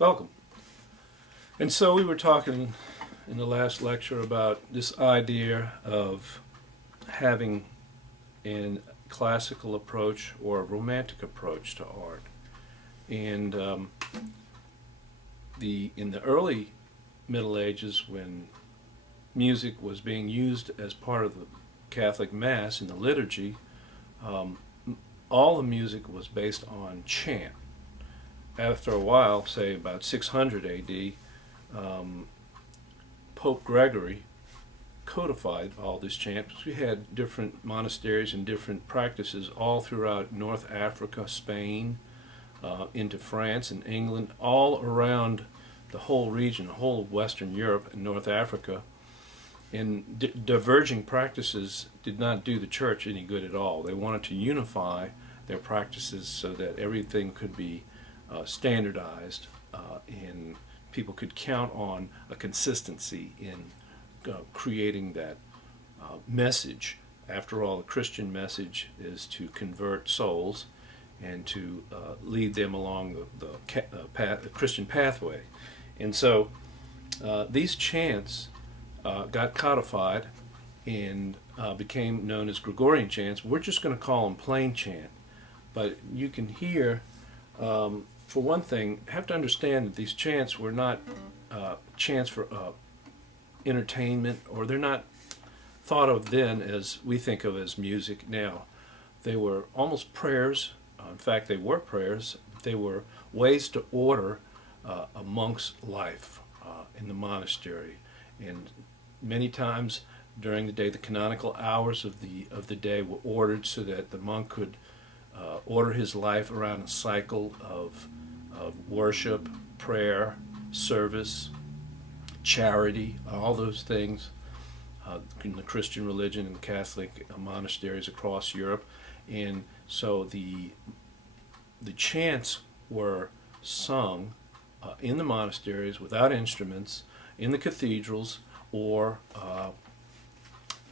Welcome. And so we were talking in the last lecture about this idea of having a classical approach or a romantic approach to art. And in the early Middle Ages, when music was being used as part of the Catholic Mass in the liturgy, all the music was based on chant. After a while, say about 600 AD, Pope Gregory codified all this chant. We had different monasteries and different practices all throughout North Africa, Spain, into France and England, all around the whole region, the whole of Western Europe and North Africa. And diverging practices did not do the church any good at all. They wanted to unify their practices so that everything could be standardized and people could count on a consistency in creating that message. After all, the Christian message is to convert souls and to lead them along the Christian pathway. And so these chants got codified and became known as Gregorian chants. We're just going to call them plain chant. But you can hear, for one thing, have to understand that these chants were not chants for entertainment, or they're not thought of then as we think of as music now. They were almost prayers. In fact, they were prayers. They were ways to order a monk's life in the monastery. And many times during the day, the canonical hours of the day were ordered so that the monk could order his life around a cycle of worship, prayer, service, charity, all those things in the Christian religion and Catholic monasteries across Europe. And so the chants were sung in the monasteries without instruments, in the cathedrals, or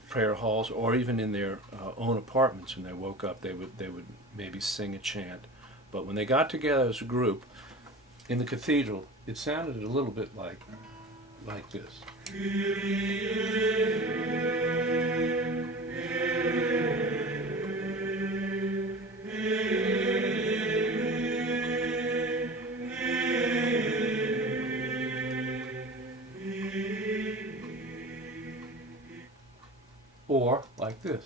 prayer halls, or even in their own apartments. When they woke up, they would maybe sing a chant. But when they got together as a group in the cathedral, it sounded a little bit like this. Or like this.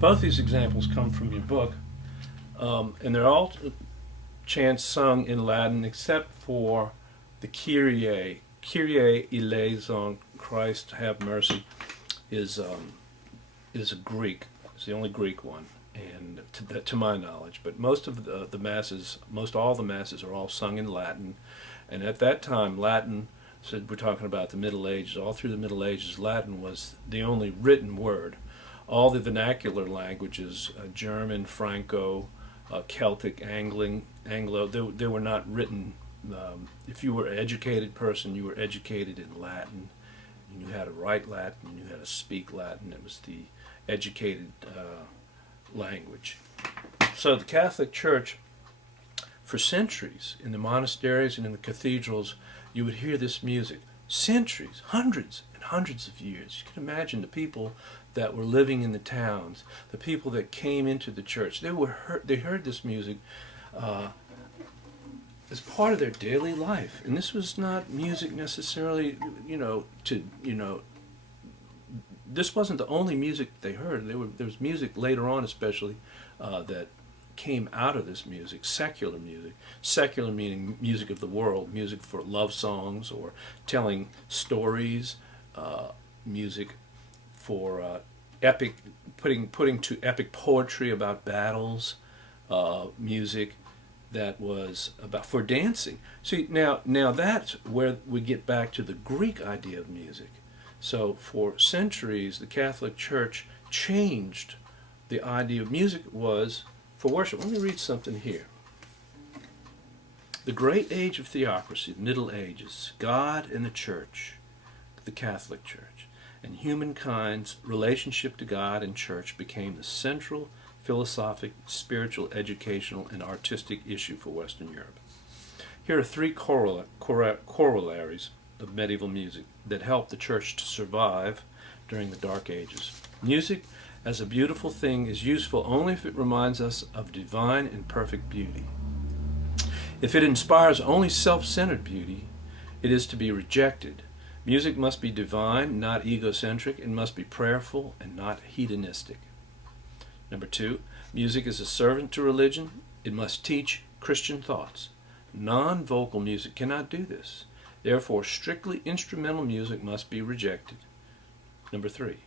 Both these examples come from your book, and they're all chants sung in Latin except for the Kyrie. Kyrie eleison, Christ have mercy, is a Greek. It's the only Greek one, and to my knowledge. But most of the masses, most all the masses, are all sung in Latin, and at that time, Latin. So we're talking about the Middle Ages. All through the Middle Ages, Latin was the only written word. All the vernacular languages, German, Franco, Celtic, Anglo, they were not written. If you were an educated person, you were educated in Latin. You knew how to write Latin, you knew how to speak Latin. It was the educated language. So the Catholic Church, for centuries, in the monasteries and in the cathedrals, you would hear this music. Centuries, hundreds and hundreds of years. You can imagine the people that were living in the towns, the people that came into the church. They heard this music as part of their daily life, and this was not music necessarily. This wasn't the only music they heard. There was music later on, especially that came out of this music, secular music. Secular meaning music of the world, music for love songs or telling stories, music for epic, putting to epic poetry about battles, music that was about for dancing. See, now that's where we get back to the Greek idea of music. So for centuries, the Catholic Church changed the idea of music was for worship. Let me read something here. The great age of theocracy, the Middle Ages, God and the Church, the Catholic Church, and humankind's relationship to God and Church became the central philosophic, spiritual, educational, and artistic issue for Western Europe. Here are three corollaries of medieval music that helped the Church to survive during the Dark Ages. Music, as a beautiful thing, is useful only if it reminds us of divine and perfect beauty. If it inspires only self-centered beauty, it is to be rejected. Music must be divine, not egocentric, and must be prayerful and not hedonistic. Number two, music is a servant to religion. It must teach Christian thoughts. Non-vocal music cannot do this. Therefore, strictly instrumental music must be rejected. Number three,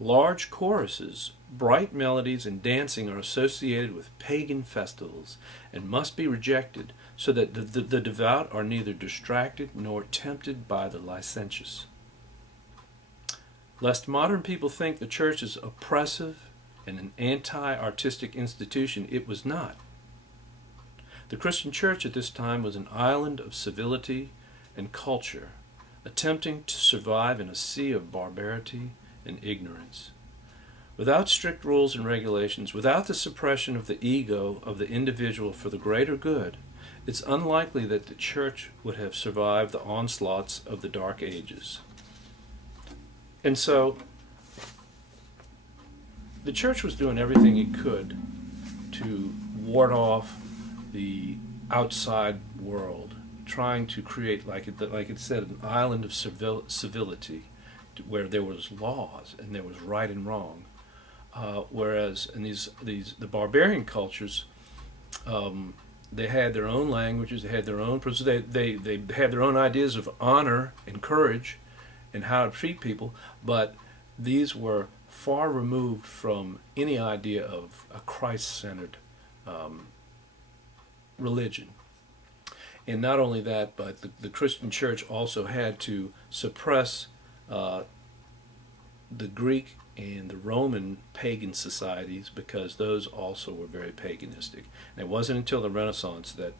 large choruses, bright melodies, and dancing are associated with pagan festivals and must be rejected so that the devout are neither distracted nor tempted by the licentious. Lest modern people think the church is oppressive and an anti-artistic institution, it was not. The Christian church at this time was an island of civility and culture, attempting to survive in a sea of barbarity and ignorance. Without strict rules and regulations, without the suppression of the ego of the individual for the greater good, it's unlikely that the church would have survived the onslaughts of the Dark Ages. And so, the church was doing everything it could to ward off the outside world, trying to create, like it said, an island of civility, where there was laws and there was right and wrong. Whereas in the barbarian cultures, they had their own languages, they had their own, they had their own ideas of honor and courage and how to treat people, but these were far removed from any idea of a Christ-centered religion. And not only that, but the Christian church also had to suppress the Greek and the Roman pagan societies because those also were very paganistic. And it wasn't until the Renaissance that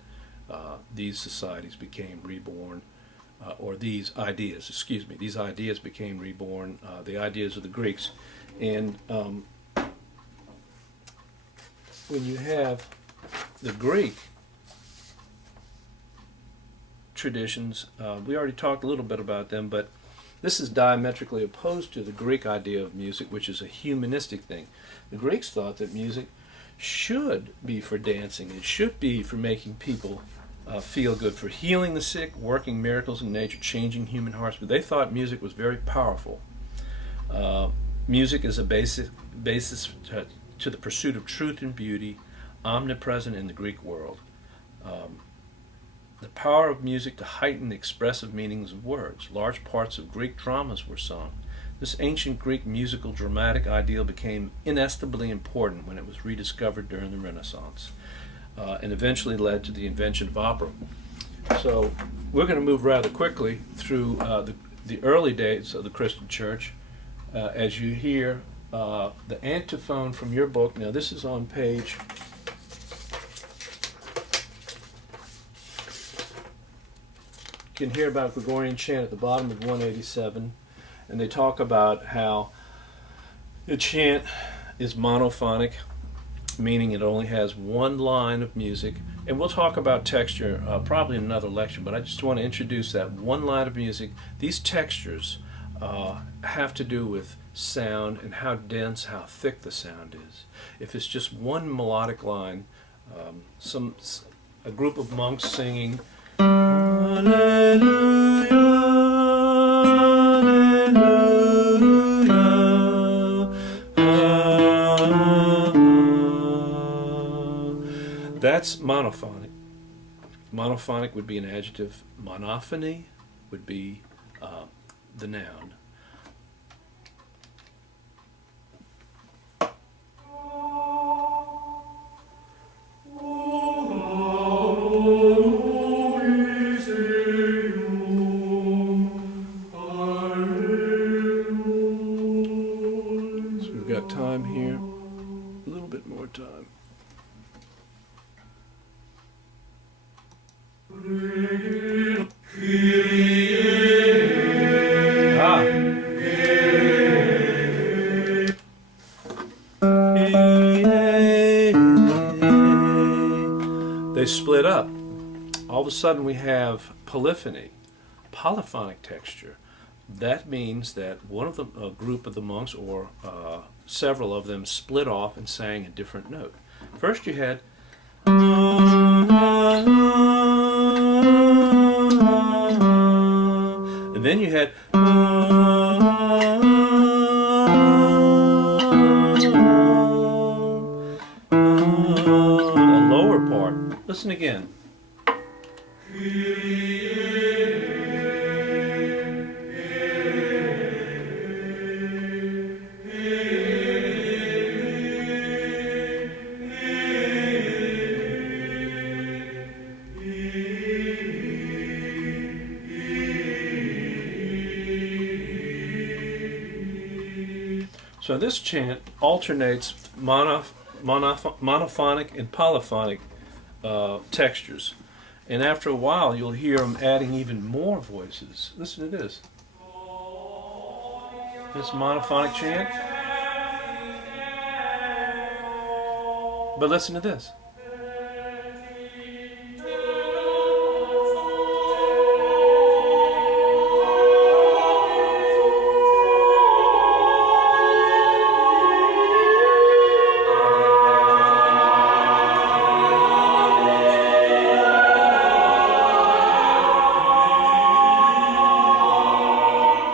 these societies became reborn, or these ideas became reborn, the ideas of the Greeks. And when you have the Greek traditions, we already talked a little bit about them, but this is diametrically opposed to the Greek idea of music, which is a humanistic thing. The Greeks thought that music should be for dancing. It should be for making people feel good, for healing the sick, working miracles in nature, changing human hearts. But they thought music was very powerful. Music is a basis to the pursuit of truth and beauty, omnipresent in the Greek world. The power of music to heighten the expressive meanings of words. Large parts of Greek dramas were sung. This ancient Greek musical dramatic ideal became inestimably important when it was rediscovered during the Renaissance, and eventually led to the invention of opera. So we're going to move rather quickly through the early days of the Christian church. As you hear the antiphon from your book, now this is on page 1. You can hear about Gregorian chant at the bottom of 187, and they talk about how the chant is monophonic, meaning it only has one line of music. And we'll talk about texture probably in another lecture, but I just want to introduce that one line of music. These textures have to do with sound and how dense, how thick the sound is. If it's just one melodic line, a group of monks singing Hallelujah, Hallelujah. That's monophonic. Monophonic would be an adjective. Monophony would be the noun. time. They split up. All of a sudden we have polyphony, polyphonic texture. That means that a group of the monks, or several of them, split off and sang a different note. First you had, and then you had, a lower part. Listen again. So this chant alternates monophonic and polyphonic textures. And after a while, you'll hear them adding even more voices. Listen to this. This monophonic chant. But listen to this.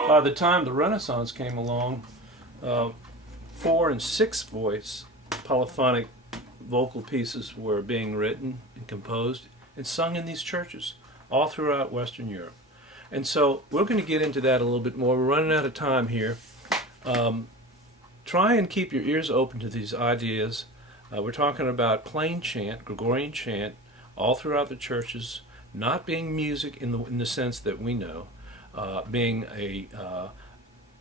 By the time the Renaissance came along, 4- and 6-voice polyphonic vocal pieces were being written and composed and sung in these churches all throughout Western Europe. And so we're going to get into that a little bit more. We're running out of time here. Try and keep your ears open to these ideas. We're talking about plain chant, Gregorian chant, all throughout the churches, not being music in the sense that we know, being a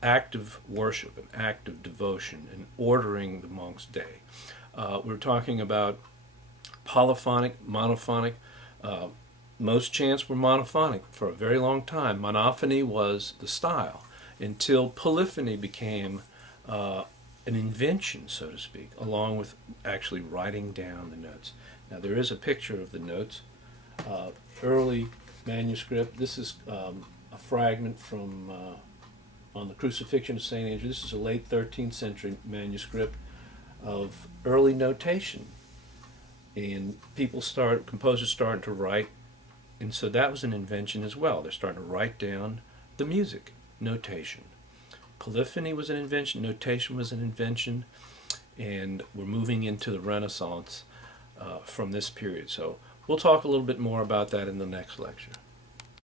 act of worship, an act of devotion, and ordering the monk's day. We're talking about polyphonic, monophonic. Most chants were monophonic for a very long time. Monophony was the style until polyphony became an invention, so to speak, along with actually writing down the notes. Now there is a picture of the notes, early manuscript. This is a fragment from on the Crucifixion of St. Andrew. This is a late 13th century manuscript of early notation, and composers started to write, and so that was an invention as well. They're starting to write down the music, notation. Polyphony was an invention, notation was an invention, and we're moving into the Renaissance from this period. So we'll talk a little bit more about that in the next lecture.